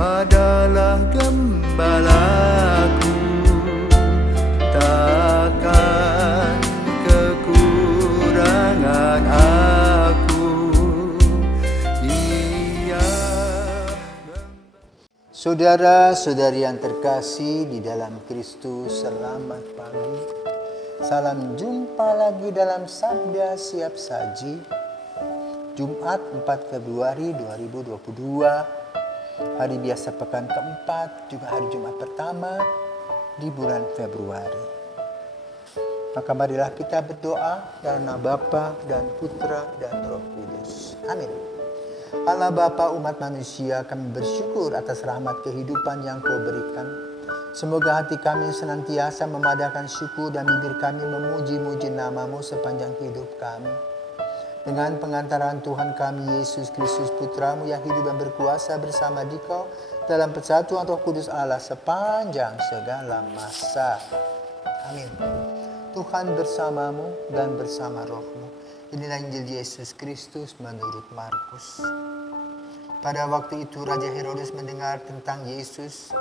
adalah gembalaku, takkan kekurangan aku. Ia Saudara-saudari yang terkasih di dalam Kristus, selamat pagi. Salam jumpa lagi dalam Sabda Siap Saji, Jumat 4 Februari 2022, hari biasa pekan keempat, juga hari Jumat pertama di bulan Februari. Maka marilah kita berdoa dalam nama Bapa dan Putra dan Roh Kudus. Amin. Allah Bapa umat manusia, kami bersyukur atas rahmat kehidupan yang Kau berikan. Semoga hati kami senantiasa memadahkan syukur dan bibir kami memuji-muji nama-Mu sepanjang hidup kami. Dengan pengantaran Tuhan kami Yesus Kristus Putra-Mu yang hidup dan berkuasa bersama Dikau dalam persatuan Roh Kudus Allah sepanjang segala masa. Amin. Tuhan bersamamu dan bersama rohmu. Inilah Injil Yesus Kristus menurut Markus. Pada waktu itu Raja Herodes mendengar tentang Yesus,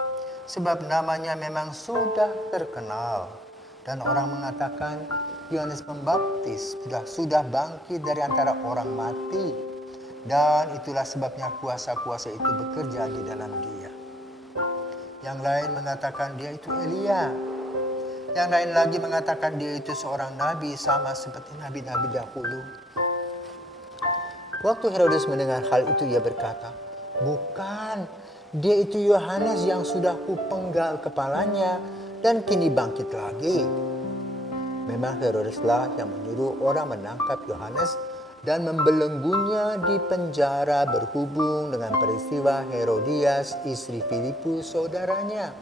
sebab namanya memang sudah terkenal. Dan orang mengatakan Yohanes Pembaptis sudah bangkit dari antara orang mati. Dan itulah sebabnya kuasa-kuasa itu bekerja di dalam dia. Yang lain mengatakan dia itu Elia. Yang lain lagi mengatakan dia itu seorang nabi, sama seperti nabi-nabi dahulu. Waktu Herodes mendengar hal itu, ia berkata, "Bukan, dia itu Yohanes yang sudah kupenggal kepalanya dan kini bangkit lagi." Memang Herodeslah yang menyuruh orang menangkap Yohanes dan membelenggunya di penjara berhubung dengan peristiwa Herodias, istri Filipus, saudaranya.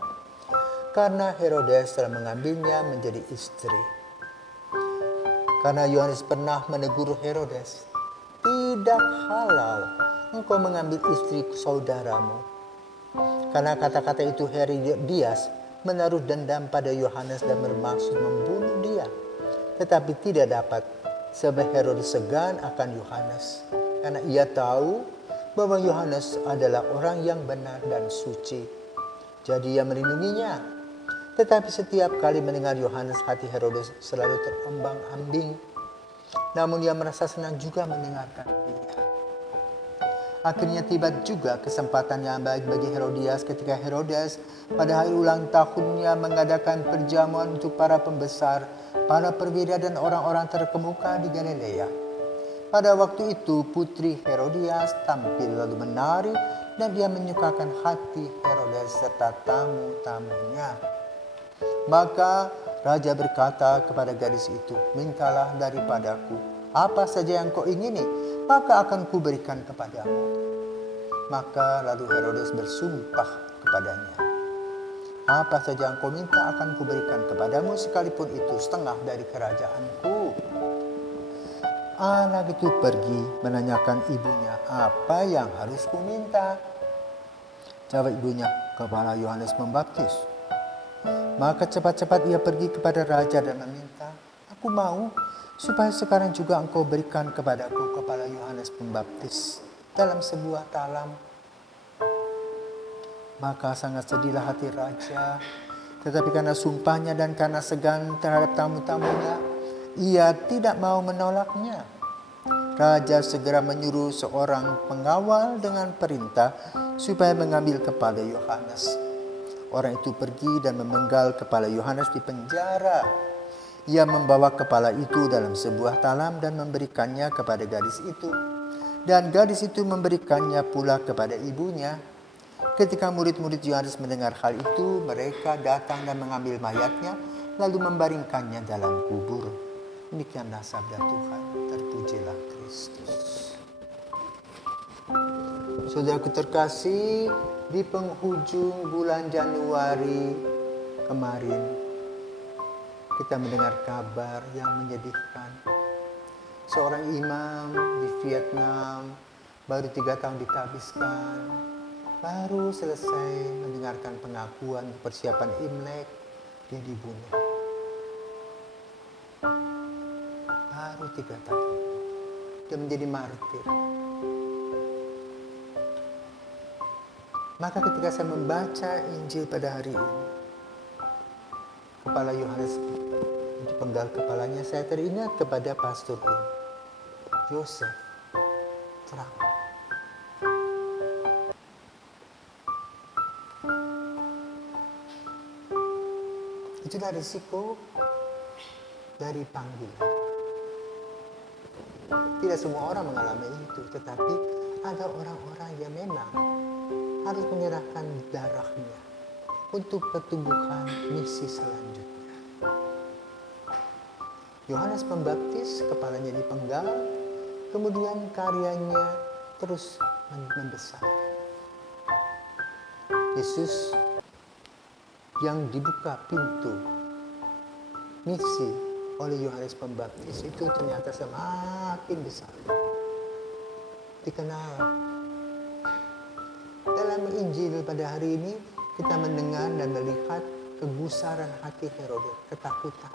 Karena Herodes telah mengambilnya menjadi istri. Karena Yohanes pernah menegur Herodes, "Tidak halal engkau mengambil istri saudaramu." Karena kata-kata itu Herodias menaruh dendam pada Yohanes dan bermaksud membunuh dia. Tetapi tidak dapat, sebab Herodes segan akan Yohanes. Karena ia tahu bahwa Yohanes adalah orang yang benar dan suci. Jadi ia melindunginya. Tetapi setiap kali mendengar Yohanes, hati Herodes selalu terombang-ambing. Namun ia merasa senang juga mendengarkan dia. Akhirnya tiba juga kesempatan yang baik bagi Herodias ketika Herodes pada hari ulang tahunnya mengadakan perjamuan untuk para pembesar, para perwira dan orang-orang terkemuka di Galilea. Pada waktu itu putri Herodias tampil lalu menari dan dia menyukakan hati Herodes serta tamu-tamunya. Maka raja berkata kepada gadis itu, "Mintalah daripadaku apa saja yang kau ingini, maka akan kuberikan kepadamu." Maka lalu Herodes bersumpah kepadanya, "Apa saja yang kau minta akan kuberikan kepadamu, sekalipun itu setengah dari kerajaanku." Anak itu pergi menanyakan ibunya, "Apa yang harus kuminta?" Jawab ibunya, "Kepala Yohanes Pembaptis." Maka cepat-cepat ia pergi kepada raja dan meminta, "Aku mau supaya sekarang juga engkau berikan kepadaku kepala Yohanes Pembaptis dalam sebuah talam." Maka sangat sedihlah hati raja, tetapi karena sumpahnya dan karena segan terhadap tamu-tamunya, ia tidak mau menolaknya. Raja segera menyuruh seorang pengawal dengan perintah supaya mengambil kepala Yohanes. Orang itu pergi dan memenggal kepala Yohanes di penjara. Ia membawa kepala itu dalam sebuah talam dan memberikannya kepada gadis itu. Dan gadis itu memberikannya pula kepada ibunya. Ketika murid-murid Yohanes mendengar hal itu, mereka datang dan mengambil mayatnya, lalu membaringkannya dalam kubur. Demikianlah sabda Tuhan. Terpujilah Kristus. Saudaraku terkasih, di penghujung bulan Januari kemarin, kita mendengar kabar yang menyedihkan. Seorang imam di Vietnam baru 3 tahun dihabiskan, baru selesai mendengarkan pengakuan persiapan Imlek, dia dibunuh. Baru 3 tahun, dia menjadi martir. Maka ketika saya membaca Injil pada hari ini, kepala Yohanes dipenggal kepalanya, saya teringat kepada pastor ini, Yosef, terang. Itulah risiko dari panggilan. Tidak semua orang mengalami itu, tetapi ada orang-orang yang memang harus menyerahkan darahnya untuk pertumbuhan misi selanjutnya. Yohanes Pembaptis, kepalanya dipenggal, kemudian karyanya terus membesar. Yesus yang dibuka pintu misi oleh Yohanes Pembaptis itu ternyata semakin besar. Dikenal. Dalam Injil pada hari ini kita mendengar dan melihat kegusaran hati Herodes, ketakutan.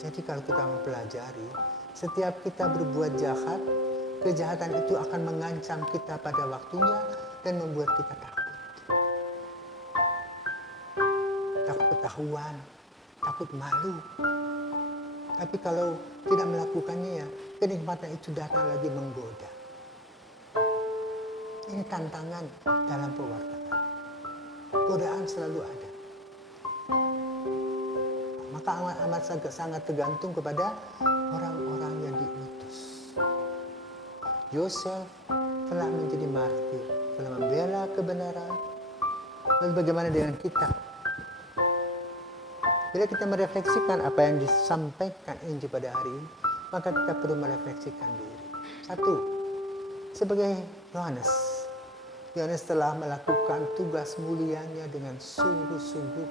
Jadi kalau kita mempelajari, setiap kita berbuat jahat, kejahatan itu akan mengancam kita pada waktunya dan membuat kita takut. Takut ketahuan, takut malu. Tapi kalau tidak melakukannya, kenikmatan itu datang lagi menggoda. Ini tantangan dalam pewartaan. Godaan selalu ada. Maka amat sangat tergantung kepada orang-orang yang diutus. Yosef telah menjadi martir, telah membela kebenaran. Lalu bagaimana dengan kita? Bila kita merefleksikan apa yang disampaikan Injil pada hari ini, maka kita perlu merefleksikan diri. Satu, sebagai Yohanes telah melakukan tugas mulianya dengan sungguh-sungguh,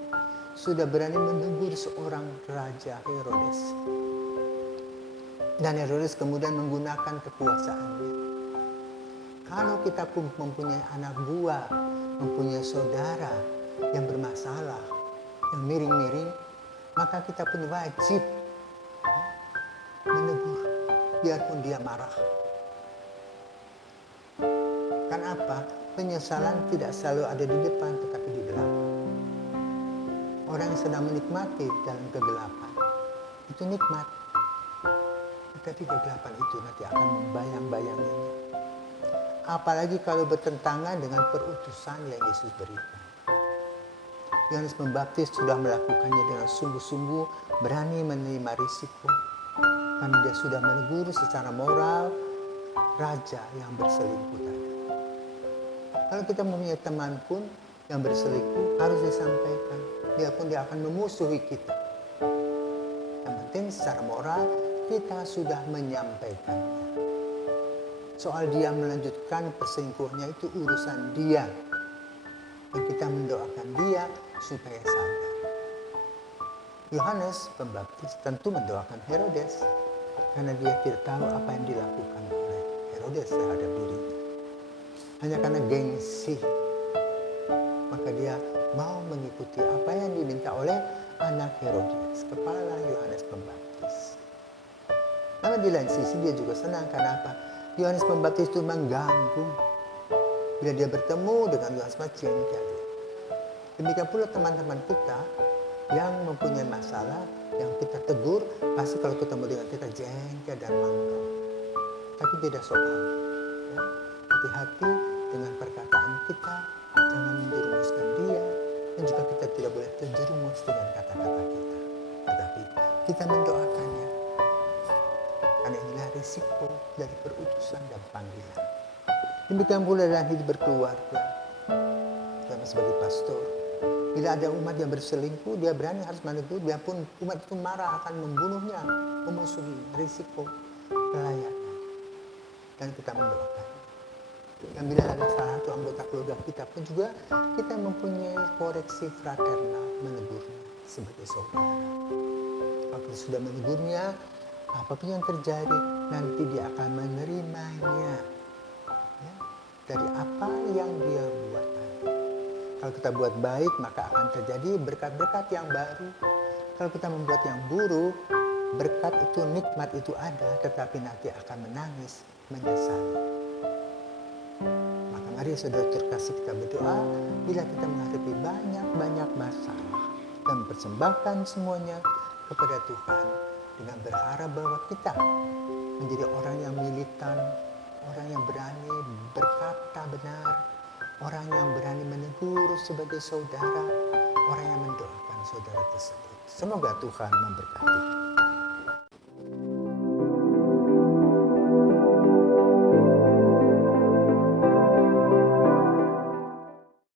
sudah berani menegur seorang raja Herodes. Dan Herodes kemudian menggunakan kekuasaannya. Kalau kita pun mempunyai anak buah, mempunyai saudara yang bermasalah, yang miring-miring, maka kita pun wajib menegur, biarpun dia marah. Karena apa? Penyesalan tidak selalu ada di depan, tetapi di belakang. Orang yang sedang menikmati dalam kegelapan, itu nikmat. Tetapi kegelapan itu nanti akan membayang-bayanginya. Apalagi kalau bertentangan dengan perutusan yang Yesus berikan. Yohanes Pembaptis sudah melakukannya dengan sungguh-sungguh, berani menerima risiko. Karena dia sudah menegur secara moral raja yang berselingkuh tadi. Kalau kita mempunyai teman pun yang berselingkuh, harus disampaikan. Biarpun dia akan memusuhi kita. Yang penting secara moral kita sudah menyampaikannya. Soal dia melanjutkan perselingkuhannya itu urusan dia. Dan kita mendoakan dia supaya sadar. Yohanes Pembaptis tentu mendoakan Herodes karena dia tidak tahu apa yang dilakukan oleh Herodes terhadap dirinya. Hanya karena gengsi, maka dia mau mengikuti apa yang diminta oleh anak Herodes, kepala Yohanes Pembaptis. Namun di lain sisi dia juga senang karena apa? Yohanes Pembaptis itu mengganggu. Bila dia bertemu dengan Yohanes Pembaptis, demikian pula teman-teman kita yang mempunyai masalah, yang kita tegur, pasti kalau ketemu dengan kita jengkel dan mangkal. Tapi beda soal. Ya. Hati-hati dengan perkataan kita, jangan menjerumuskan dia, dan juga kita tidak boleh terjerumus dengan kata-kata kita. Tetapi kita mendoakannya. Karena inilah risiko dari perutusan dan panggilan. Demikian pula dalam hidup berkeluarga. Kami sebagai pastor, bila ada umat yang berselingkuh, dia berani harus menegur, biarpun umat itu marah akan membunuhnya, memusuhi, risiko kelayakan. Dan kita mendoakan. Dan bila ada salah satu anggota keluarga kita pun juga, kita mempunyai koreksi fraternal, menegurnya sebagai saudara. Kalau kita sudah menegurnya, apapun yang terjadi, nanti dia akan menerimanya. Ya, dari apa yang dia buat. Kalau kita buat baik, maka akan terjadi berkat-berkat yang baru. Kalau kita membuat yang buruk, berkat itu, nikmat itu ada, tetapi nanti akan menangis, menyesali. Maka mari Mari saudara terkasih kita berdoa bila kita menghadapi banyak masalah dan persembahkan semuanya kepada Tuhan dengan berharap bahwa kita menjadi orang yang militan, orang yang berani berkata benar, orang yang berani menegur sebagai saudara, orang yang mendoakan saudara tersebut. Semoga Tuhan memberkati.